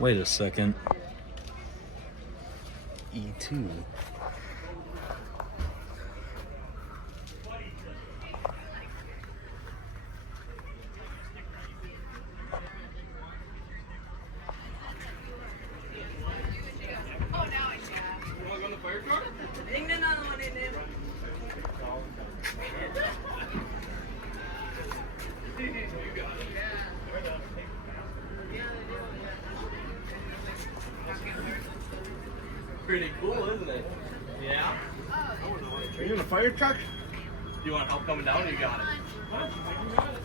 Wait a second. E2. Pretty cool, isn't it? Yeah? Are you in a fire truck? You want help coming down? You got it.